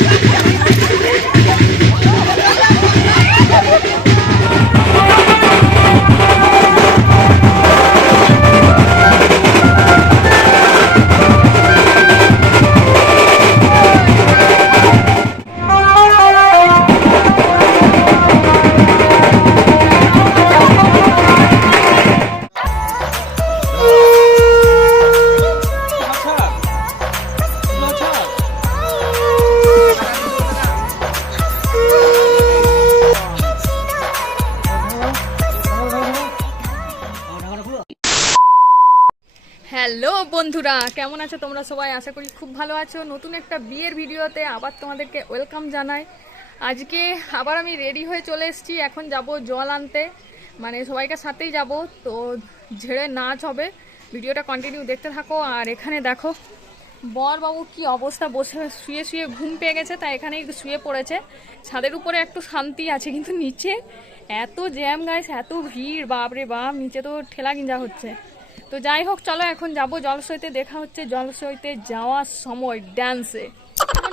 Yeah. Hello বন্ধুরা, কেমন আছো তোমরা সবাই? আশা করি খুব ভালো আছো। নতুন একটা বিয়ের ভিডিওতে আবার তোমাদেরকে ওয়েলকাম জানাই। আজকে আবার আমি রেডি হয়ে চলে এসেছি। এখন যাব জল আনতে। মানে সবাইকে সাথেই যাব, তো ঝেড়ে নাচ হবে। ভিডিওটা কন্টিনিউ দেখতে থাকো। আর এখানে দেখো বর বাবু কি অবস্থা? বসে শুয়ে শুয়ে ঘুম পেয়ে গেছে, তাই এখানে একটু শুয়ে পড়েছে। ছাদের উপরে একটু শান্তি আছে, কিন্তু নিচে এত জ্যাম গাইস এত ভিড়। বাপরে বাপ, নিচে তো ঠেলা গিঞ্জা হচ্ছে। তো যাই হোক চলো এখন যাব জলসইতে। দেখা হচ্ছে জলসইতে যাওয়ার সময় ড্যান্সে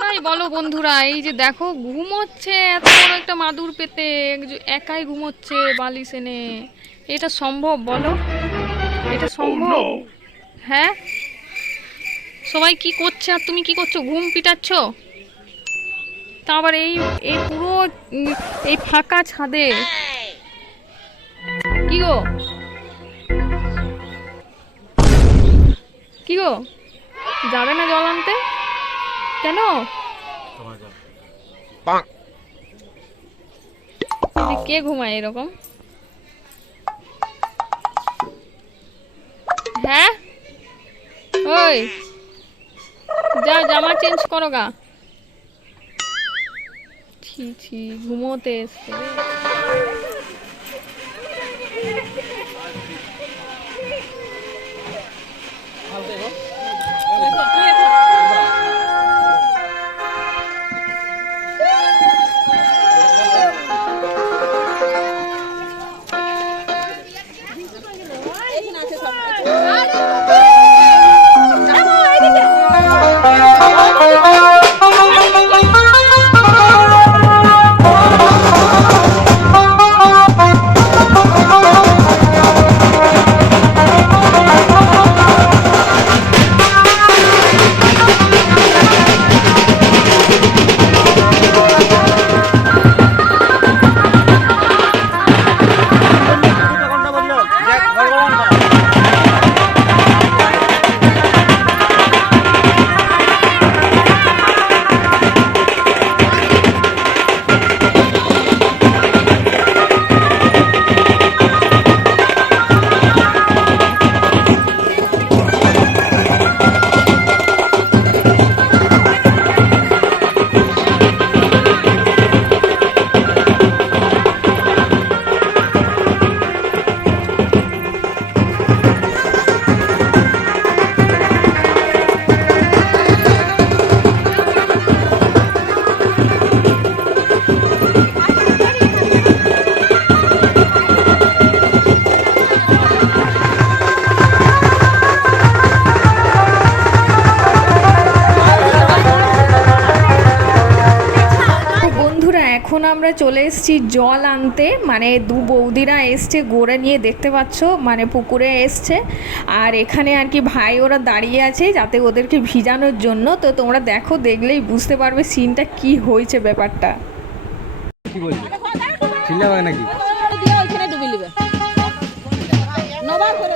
নাই বলো বন্ধুরা এই যে দেখো ঘুমোচ্ছে এত বড় একটা মাদুর পেতে। একাই ঘুমোচ্ছে বালিশ এনে। এটা সম্ভব বলো? এটা সম্ভব? হ্যাঁ? সবাই কি করছে আর তুমি কি করছ? ঘুম পিটাচ্ছ? তা আবার এই এই পুরো এই ফাঁকা ছাদে। কি গো? কি গো? যাবে না জল আনতে? কেন? কে ঘুমায় এরকম? হ্যাঁ? ওই। যা জামা চেঞ্জ করো গা। ছি ছি ঘুমোতে এসছে। তো চলে এসেছি জল আনতে। মানে দু বৌদিরা এসছে গোড়া নিয়ে দেখতে পাচ্ছ মানে পুকুরে এসছে। আর এখানে আর কি ভাই ওরা দাঁড়িয়ে আছে যাতে ওদেরকে ভিজানোর জন্য। তো তোমরা দেখো দেখলেই বুঝতে পারবে সিনটা কি হয়েছে ব্যাপারটা। কি বলছে? নাকি? দিয়ে ওইখানে ডুবি লিবে। নবার করে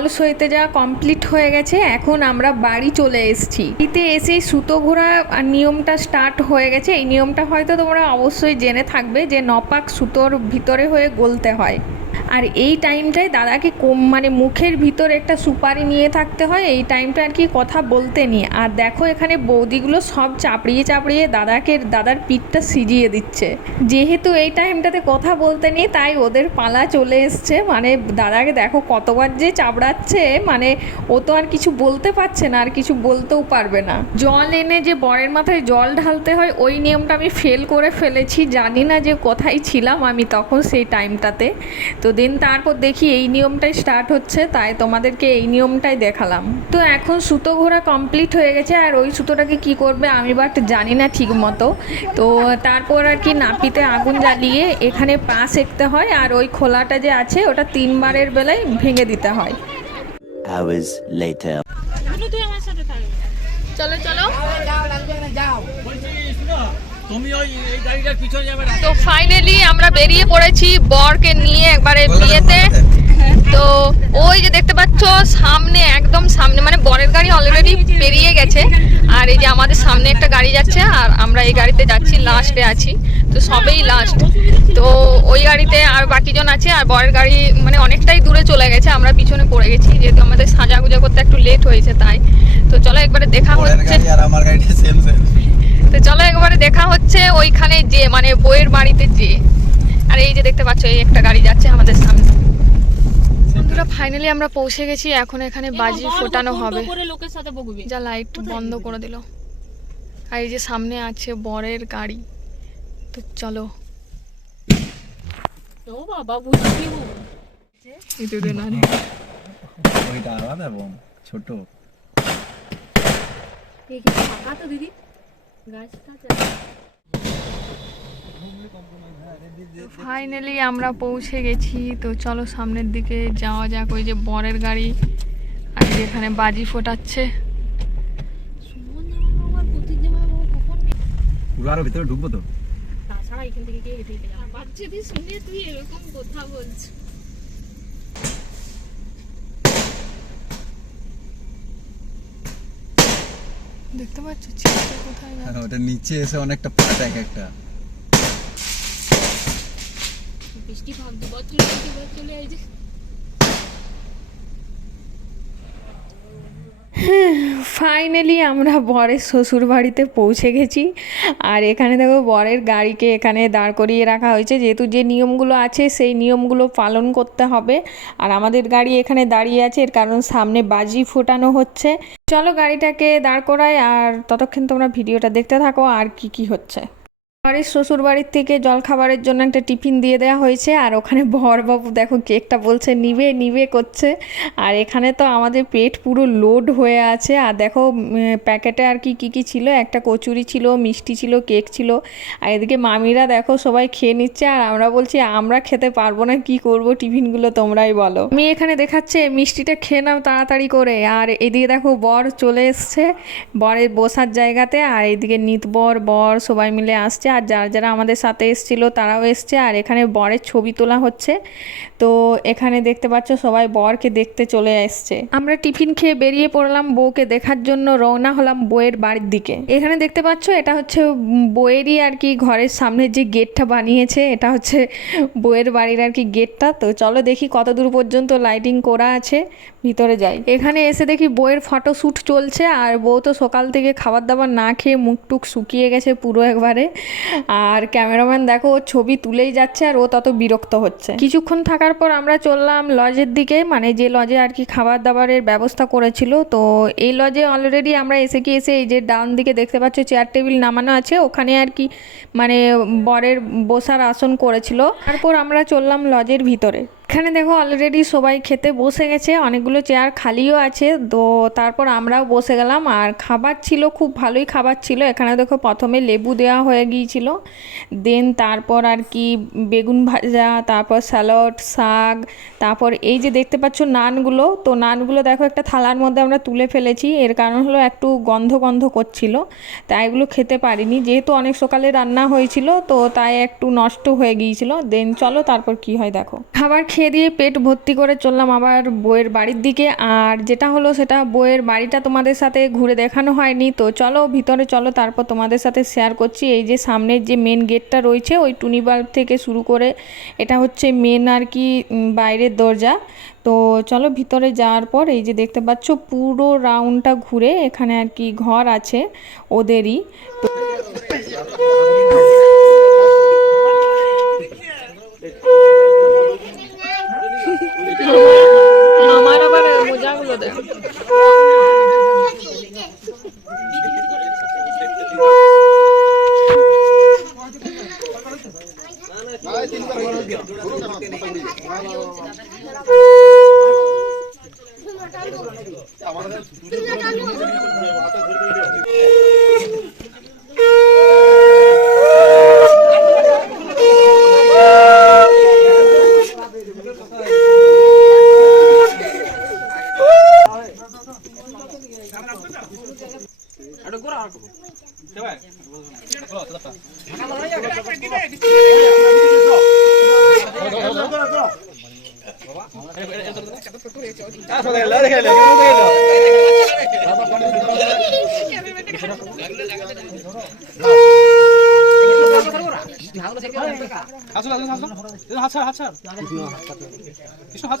জল সইতে যাওয়া কমপ্লিট হয়ে গেছে, এখন আমরা বাড়ি চলে এসেছি। বাড়িতে এসে সুতো ঘোরা নিয়মটা স্টার্ট হয়ে গেছে। এই নিয়মটা হয়তো তোমরা অবশ্যই জেনে থাকবে যে নপাক সুতোর ভিতরে হয়ে গলতে হয়। আর এই টাইমটায় দাদাকে কম মানে মুখের ভিতর একটা সুপারি নিয়ে থাকতে হয়, এই টাইমটা আর কি কথা বলতে নিয়ে আর দেখো এখানে বৌদিগুলো সব চাপড়িয়ে চাপড়িয়ে দাদাকে দাদার পিঠটা সিজিয়ে দিচ্ছে। যেহেতু এই টাইমটাতে কথা বলতে নেই, তাই ওদের পালা চলে এসছে। মানে দাদাকে দেখো কতবার যে চাপড়াচ্ছে মানে ও তো আর কিছু বলতে পারছে না, আর কিছু বলতেও পারবে না। জল এনে যে বরের মাথায় জল ঢালতে হয়, ওই নিয়মটা আমি ফেল করে ফেলেছি। জানি না যে কোথায় ছিলাম আমি তখন সেই টাইমটাতে। তো দেন তারপর দেখি এই নিয়মটাই স্টার্ট হচ্ছে তাই তোমাদেরকে এই নিয়মটাই দেখালাম। তো এখন সুতো ঘোরা কমপ্লিট হয়ে গেছে আর ওই সুতোটাকে কি করবে আমি বাট জানি না ঠিক মতো তো তারপর আর কি নাপিতে আগুন জ্বালিয়ে এখানে পা সেঁকতে হয় আর ওই খোলাটা যে আছে ওটা তিনবারের বেলায় ভেঙে দিতে হয়। Hours later. চলো চলো। তুমি ওই এই গাড়িটার পিছনে যাবে না তো ফাইনালি আমরা বেরিয়ে পড়েছি বরকে নিয়ে একবারে বিয়েতে। তো ওই যে দেখতে পাচ্ছ সামনে একদম সামনে মানে বরের গাড়ি অলরেডি পেরিয়ে গেছে। আর এই যে আমাদের সামনে একটা গাড়ি যাচ্ছে আর আমরা এই গাড়িতে যাচ্ছি লাস্টে আছি। তো সবেই লাস্ট তো ওই গাড়িতে আর বাকিজন আছে আর বরের গাড়ি মানে অনেকটাই দূরে চলে গেছে আমরা পিছনে পড়ে গেছি যেহেতু আমাদের সাজা গুজা করতে একটু লেট হয়েছে তাই। তো চলো একবারে দেখা হচ্ছে। আমার গাড়িটা সেম সেম তো চলো একবারে দেখা হচ্ছে ওইখানে যে মানে বইয়ের বাড়িতে যে। আর এই যে দেখতে পাচ্ছ এই একটা গাড়ি যাচ্ছে আমাদের সামনে। বন্ধুরা ফাইনালি আমরা পৌঁছে গেছি। এখন এখানে বাজি ফোটানো হবে। যা লাইট বন্ধ করে দিল। আর এই যে সামনে আছে বরের গাড়ি। তো চলো। ও বাবা বুঝবি এই দুটো না ওইটা আলাদা এবং ছোট। ফাঁকা তো দিদি? ফাইনালি আমরা পৌঁছে গেছি তো চলো সামনের দিকে যাওয়া যাক ওই যে বরের গাড়ি আর এই যে এখানে বাজি ফোটাচ্ছে। ভিতরে ঢুকবো তো? তাছাড়া এখান থেকে কে হেঁটে হেঁটে যাবে। বাচ্চাদি শুনে তুই এরকম কথা বলছিস। দেখতে পাচ্ছ? ছেলেটা কোথায় গেল? ওটা নিচে এসে অনেকটা পাট এক একটা। বৃষ্টি ভাব দুবার চলে এই দুবার চলে এই যে। ফাইনালি আমরা বরের শ্বশুর বাড়িতে পৌঁছে গেছি। আর এখানে দেখো বরের গাড়িকে এখানে দাঁড় করিয়ে রাখা হয়েছে। যেহেতু যে নিয়মগুলো আছে, সেই নিয়মগুলো পালন করতে হবে। আর আমাদের গাড়ি এখানে দাঁড়িয়ে আছে, এর কারণ সামনে বাজি ফোটানো হচ্ছে। চলো গাড়িটাকে দাঁড় করাই, আর ততক্ষণ তোমরা ভিডিওটা দেখতে থাকো, আর কি কি হচ্ছে। বরের শ্বশুর বাড়ির থেকে জলখাবারের জন্য একটা টিফিন দিয়ে দেওয়া হয়েছে, আর ওখানে বরবাবু দেখো কেকটা বলছে, নিবে নিবে করছে। আর এখানে তো আমাদের পেট পুরো লোড হয়ে আছে, আর দেখো প্যাকেটে আর কি, কী কী ছিল? একটা কচুরি ছিল, মিষ্টি ছিল, কেক ছিল। আর এদিকে মামিরা দেখো সবাই খেয়ে নিচ্ছে, আর আমরা বলছি, আমরা খেতে পারব না, কি করব টিফিনগুলো তোমরাই বলো? আমি এখানে দেখাচ্ছে মিষ্টিটা খেয়ে নাও তাড়াতাড়ি করে। আর এদিকে দেখো বর চলে এসছে, বরের বসার জায়গাতে, আর এদিকে নিতবর, বর সবাই মিলে আসছে। আর যারা যারা আমাদের সাথে এসছিল তারাও এসছে। আর এখানে বরের ছবি তোলা হচ্ছে। তো এখানে দেখতে পাচ্ছ সবাই বরকে দেখতে চলে এসছে। আমরা টিফিন খেয়ে বেরিয়ে পড়লাম বউকে দেখার জন্য, রওনা হলাম বউয়ের বাড়ির দিকে। এখানে দেখতে পাচ্ছ এটা হচ্ছে বউয়েরই আর কি ঘরের সামনে যে গেটটা বানিয়েছে, এটা হচ্ছে বউয়ের বাড়ির আর কি গেটটা। তো চলো দেখি কত দূর পর্যন্ত লাইটিং করা আছে, ভিতরে যাই। এখানে এসে দেখি বউয়ের ফটো শ্যুট চলছে, আর বউ তো সকাল থেকে খাবার দাবার না খেয়ে মুখ টুক শুকিয়ে গেছে পুরো একবারে। আর ক্যামেরাম্যান দেখো, ও ছবি তুলেই যাচ্ছে আর ও তত বিরক্ত হচ্ছে। কিছুক্ষণ থাকার পর আমরা চললাম লজের দিকে মানে যে লজে আর কি খাবার দাবারের ব্যবস্থা করেছিল। তো এই লজে অলরেডি আমরা এসে কি এসে এই যে ডাউন দিকে দেখতে পাচ্ছ চেয়ার টেবিল নামানো আছে, ওখানে আর কি মানে বরের বসার আসন করেছিল। তারপর আমরা চললাম লজের ভিতরে। এখানে দেখো অলরেডি সবাই খেতে বসে গেছে, অনেকগুলো চেয়ার খালিও আছে, তো তারপর আমরাও বসে গেলাম। আর খাবার ছিল, খুব ভালোই খাবার ছিল। এখানে দেখো প্রথমে লেবু দেওয়া হয়ে গিয়েছিল দেন তারপর আর কি বেগুন ভাজা, তারপর স্যালাড শাক, তারপর এই যে দেখতে পাচ্ছ নানগুলো, তো নানগুলো দেখো একটা থালার মধ্যে আমরা তুলে ফেলেছি। এর কারণ হলো একটু গন্ধ গন্ধ করছিল, তাই এগুলো খেতে পারিনি। যেহেতু অনেক সকালে রান্না হয়েছিল, তো তাই একটু নষ্ট হয়ে গিয়েছিল। দেন চলো তারপর কি হয় দেখো। খাবার খেয়ে দিয়ে পেট ভর্তি করে চললাম আবার বইয়ের বাড়ির দিকে। আর যেটা হলো সেটা বইয়ের বাড়িটা তোমাদের সাথে ঘুরে দেখানো হয়নি। তো চলো, ভিতরে চলো, তারপর তোমাদের সাথে শেয়ার করছি। এই যে সামনের যে মেন গেটটা রয়েছে, ওই টুনি বাল্ব থেকে শুরু করে এটা হচ্ছে মেন আর কি বাইরের দরজা। তো চলো, ভিতরে যাওয়ার পর এই যে দেখতে পাচ্ছ, পুরো রাউন্ডটা ঘুরে এখানে আর কি ঘর আছে ওদেরই। আমার আবার মোজাগুলো দেয় আসুন আসুন আসুন হাত ছাড়। হাত ছাড়। কৃষ্ণ হাত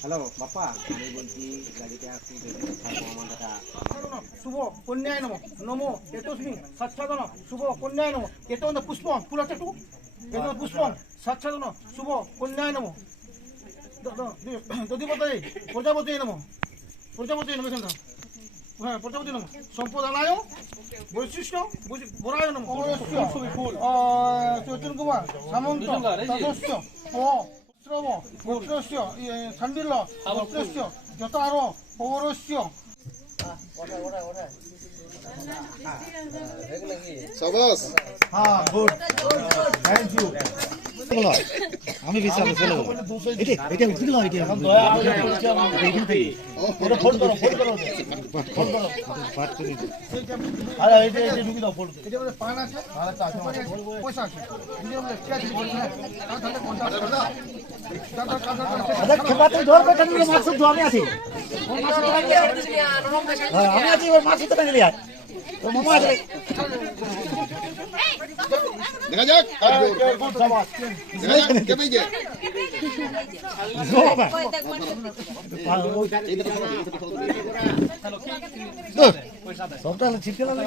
হ্যালো, বাপ্পা, আমি বলছি গাড়িতে আসছি শুভ কন্যায় নম। নমো এতস্মি সাচ্ছাদন, শুভ কন্যায় নম। এত পুষ্পম, ফুল আছে টু এত পুষ্পম, সাচ্ছাদন, শুভ কন্যায় নম। দধিপতয়ে প্রজাপতি নম। প্রজাপতি নম এখানটা হ্যাঁ প্রজাপতি নম সম্পদানায় বৈশিষ্ট্য বরায় নম চৈতন কুমার সামন্ত সদস্য ও শ্রব গোত্রস্য সান্ডিল্য গোত্রস্য যত আরও পৌরস্য হ্যাঁ গুড থ্যাংক ইউ আমি বিশ্বাস চলে এটা এটা উঠে গেল এটা এখন দয়া করে আমি এইখান থেকে ওটা ফোন করো ফোন করো। ফোন করো। আরে এইটা এইটা ঢুকি দাও ফোন এটা মধ্যে পান আছে। পান আছে আছে পয়সা আছে। এটার মধ্যে কি আছে বলুন তাহলে কোনটা আরে খেপা ধর বেটা নিয়ে মাছ তো আমি আছি। হ্যাঁ আমি আছি মাছ তো নিয়ে মামা আছে। দেখা যাক। সমাজ দেখা যাক কে পেয়েছে? সবটা ছিটকে লাগে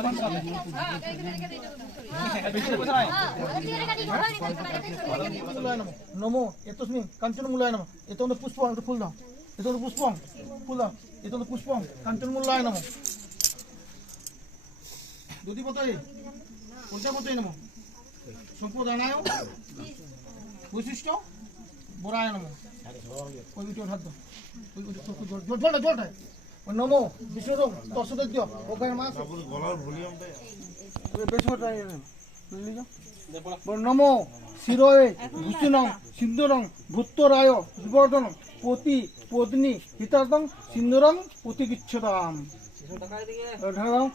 নমো এতস্মিন কাঞ্চন মূলায় নম। এত পুষ্প ফুল দাও। এত পুষ্পম ফুল দাও। এত পুষ্পম কাঞ্চন মূলায় নম। দধিপতয়ে প্রজাপতয়ে নম। সম্পদানায় বৈশিষ্ট্য বরায় নম। ওই হাত দাও ওই জলটা জলটা ওই নমো বিষ্ণু দর্শদৈত্য ওখানে মাছ। বল নমো শিরয়ে ভূষণং সিন্ধুরং ভূত্তরায় বিবর্ধন পতি পত্নী হিতার্থং সিন্ধুরং প্রতিগিচ্ছতাম ঢাকা দাও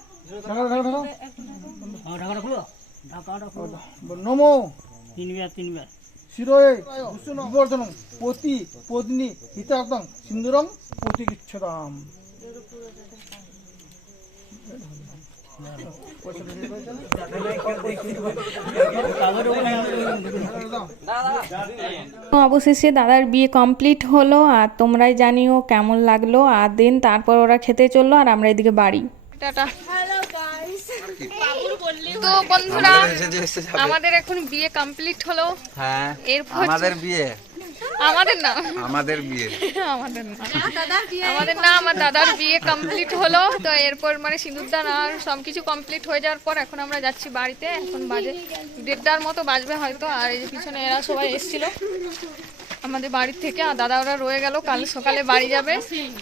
ঢাকা ঢাকা ঢাকা খুলো? নমো। তিনবার তিনবার। শিরয়ে বিবর্ধন পতি পত্নী হিতার্থং সিন্ধুরং প্রতিগিচ্ছতাম। অবশেষে দাদার বিয়ে কমপ্লিট হলো আর তোমরাই জানিও কেমন লাগল আর দেন তারপর ওরা খেতে চলল আর আমরা এদিকে বাড়ি। টাটা। তো বন্ধুরা আমাদের এখন বিয়ে কমপ্লিট হলো। হ্যাঁ এরপর আমাদের বিয়ে। আমাদের না। আমাদের বিয়ে। আমাদের না। আমাদের না আমার দাদার বিয়ে কমপ্লিট হলো। তো এরপর মানে সিঁদুরদান আর সব কিছু কমপ্লিট হয়ে যাওয়ার পর এখন আমরা যাচ্ছি বাড়িতে। এখন বাজে দেড়টার মতো বাজবে হয়তো। আর এই পিছনে এরা সবাই এসেছিল। আমাদের বাড়ির থেকে, আর দাদা ওরা রয়ে গেল, কাল সকালে বাড়ি যাবে।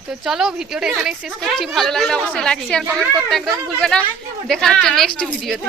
তো চলো, ভিডিওটা এখানেই শেষ করছি। ভালো লাগলে অবশ্যই লাইক শেয়ার কমেন্ট করতে একদম ভুলবে না। দেখা হচ্ছে নেক্সট ভিডিওতে